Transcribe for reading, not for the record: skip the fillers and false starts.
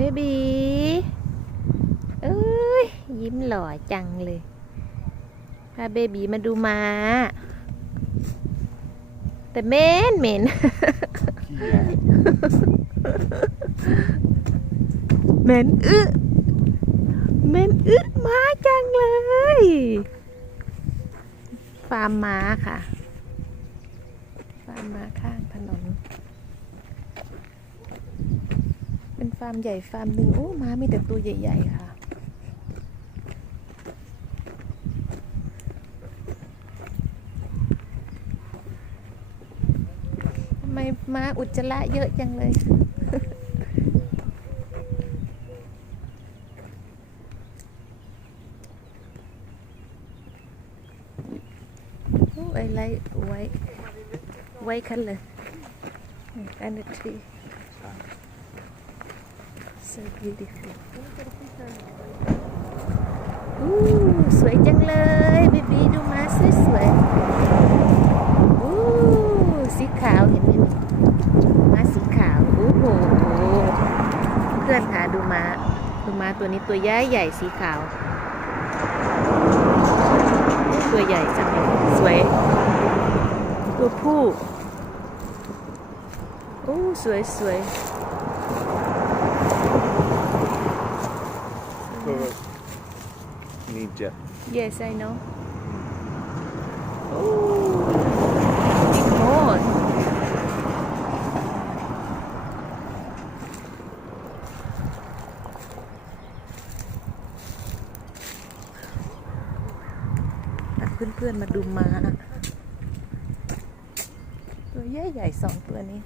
เบบีเอ้ยยิ้มหล่อจังเลยพาเบบีมาดูม้าแต่เหม็นเหม็นเหม็นม้าจังเลยฟาร์มม้าค่ะฟาร์มม้าข้างถนนเป็นฟาร์มใหญ่ฟาร์มหนึ่งโอ้ม้ามีแต่ตัวใหญ่ๆค่ะทำไมม้าอุจจาระเยอะจังเลยI like white color and the tree so beautiful สวยจังเลยบีบีดูม้าสวยสีขาวเห็นไหมม้าสีขาวโอ้โหเพื่อนหาดูม้าตัวนี้ตัวใหญ่สีขาวตัวใหญ่จังเลยสวยตัวผู้โอ้สวยNinja. Yes I know โอ้บิ๊กโมดเพื่อนๆมาดูม้าตัวใหญ่ๆ2 ตัวนี้